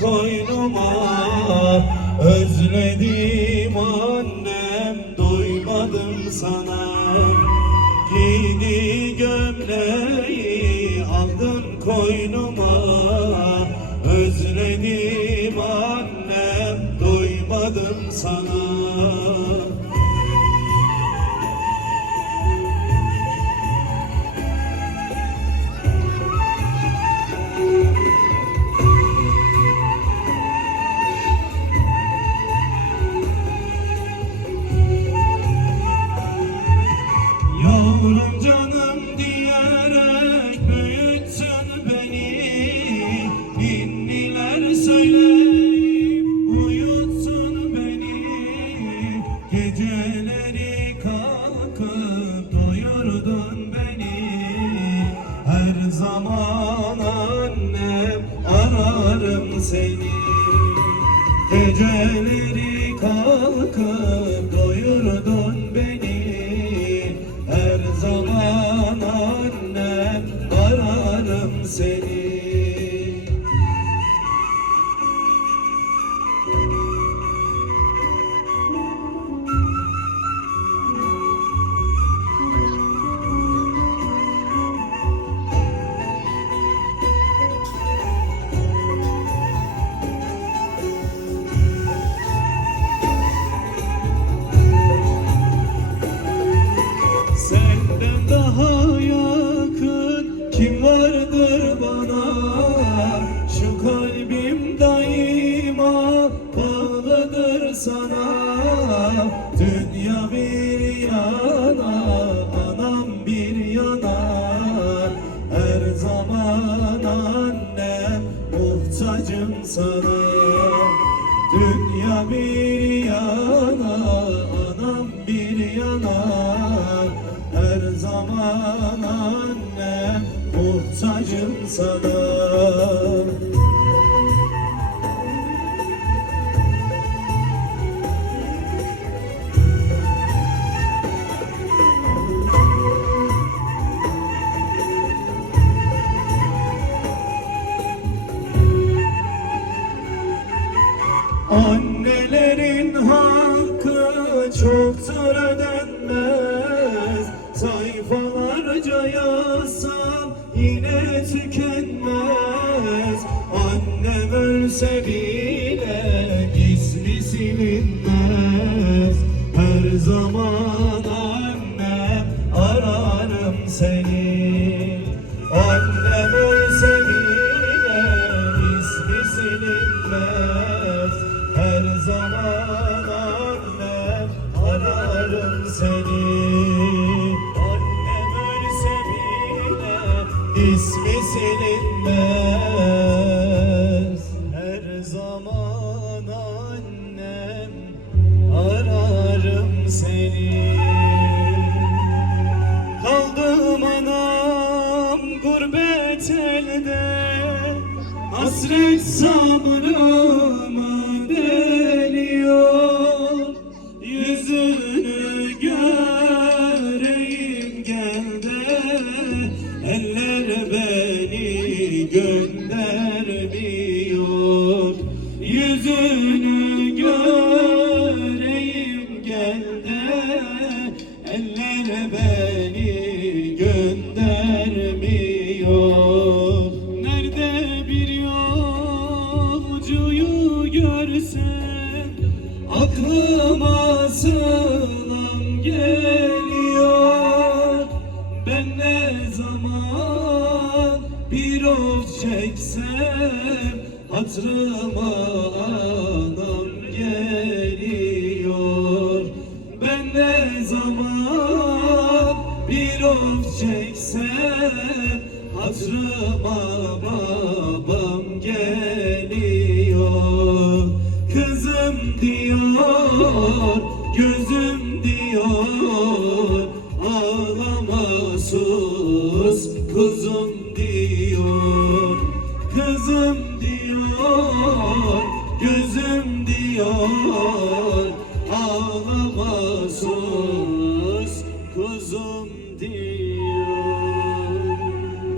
koynuma. Özledim annem, doymadım sana. Giydi gömleği, aldın koynuma. Özledim annem, doymadım sana. Yavrum canım diyerek büyüttün beni, ninniler söyleyip uyuttun beni. Geceleri kalkıp doyurdun beni. Her zaman annem, ararım seni. Geceleri kalkıp doyurdun beni. Her zaman annem, ararım seni. Senden daha yakın kim vardır bana? Şu kalbim daima bağlıdır sana. Dünya bir yana, anam bir yana. Her zaman annem, muhtacım sana. Dünya bir yana, anam bir yana. Her zaman annem, muhtacım sana. Annelerin hakkı çoktur ödenmez. Sayfalarca yazsam yine tükenmez. Annem ölse bile ismi silinmez. Her zaman annem, ararım seni. Annem ölse bile ismi silinmez. Her zaman annem, ararım seni. Annem ölse bile ismi silinmez. Her zaman annem, ararım seni. Kaldım anam gurbet elde, hasret sabrımı deliyor. Yüzünü göreyim gel de, eller beni göndermiyor. Yüzünü göreyim gel de, eller beni göndermiyor. Nerede bir yolcuyu görsem, aklıma sığınan geliyor. Ben ne zaman bir of çeksem, hatırıma anam geliyor. Ben ne zaman bir of çeksem, hatırıma babam geliyor. Kızım diyor, gözüm diyor, ağlama sus kuzum diyor. Kızım diyor, gözüm diyor, ağlama sus kuzum diyor.